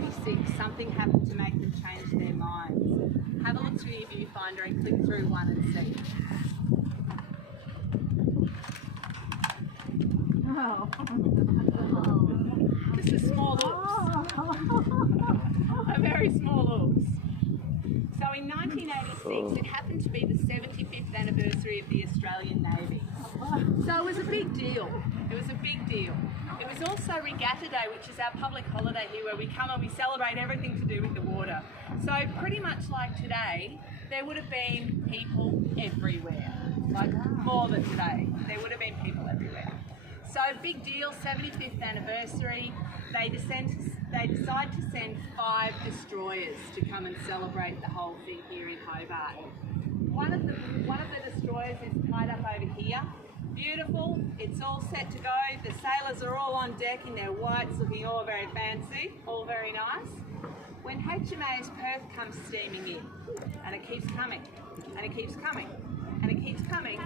1986, something happened to make them change their minds. Have a look through your viewfinder and click through one and see. Oh. Just a small oops. A very small oops. So in 1986, it happened to be the 75th anniversary of the Australian Navy. So it was a big deal. It was a big deal. It was also Regatta Day, which is our public holiday here, where we come and we celebrate everything to do with the water. So pretty much like today, there would have been people everywhere. Like more than today, there would have been people everywhere. So big deal, 75th anniversary. They decide to send 5 destroyers to come and celebrate the whole thing here in Hobart. One of the destroyers is tied up over here. Beautiful, it's all set to go. The sailors are all on deck in their whites, looking all very fancy, all very nice. When HMAS Perth comes steaming in, and it keeps coming, and it keeps coming, and it keeps coming,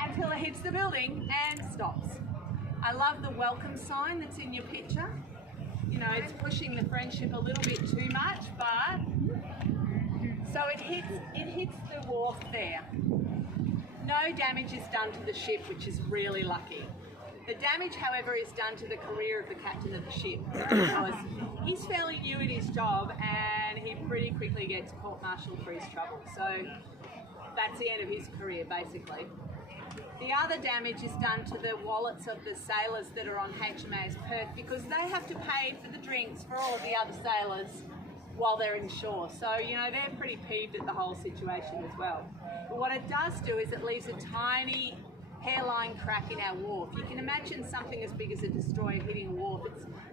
until it hits the building and stops. I love the welcome sign that's in your picture. You know, it's pushing the friendship a little bit too much, but so it hits the wharf there. No damage is done to the ship, which is really lucky. The damage, however, is done to the career of the captain of the ship, because he's fairly new in his job and he pretty quickly gets court-martialed for his trouble. So that's the end of his career, basically. The other damage is done to the wallets of the sailors that are on HMAS Perth, because they have to pay for the drinks for all of the other sailors while they're inshore. So, you know, they're pretty peeved at the whole situation as well. But what it does do is it leaves a tiny hairline crack in our wharf. You can imagine something as big as a destroyer hitting a wharf.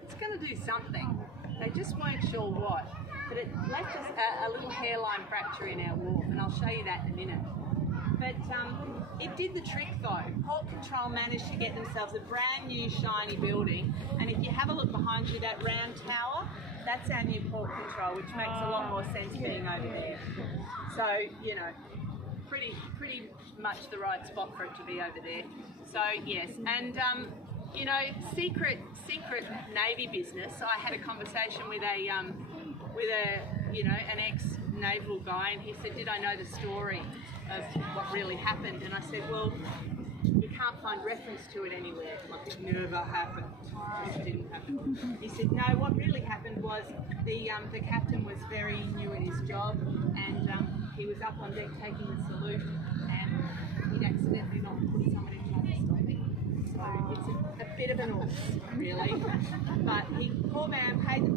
It's going to do something. They just weren't sure what. But it left us a little hairline fracture in our wharf, and I'll show you that in a minute. But it did the trick though. Port Control managed to get themselves a brand new shiny building, and if you have a look behind you, that round tower, that's our new Port Control, which makes a lot more sense being over there. So, you know, pretty much the right spot for it to be over there. So yes, and you know, secret Navy business. I had a conversation with a you know, an ex-naval guy, and he said, did I know the story of what really happened? And I said, well, you can't find reference to it anywhere. Like, it never happened. It didn't happen. He said, no, what really happened was the captain was very new in his job, and he was up on deck taking the salute, and he'd accidentally not put someone in charge of stopping. So it's a bit of an oops, really. But he, poor man, paid the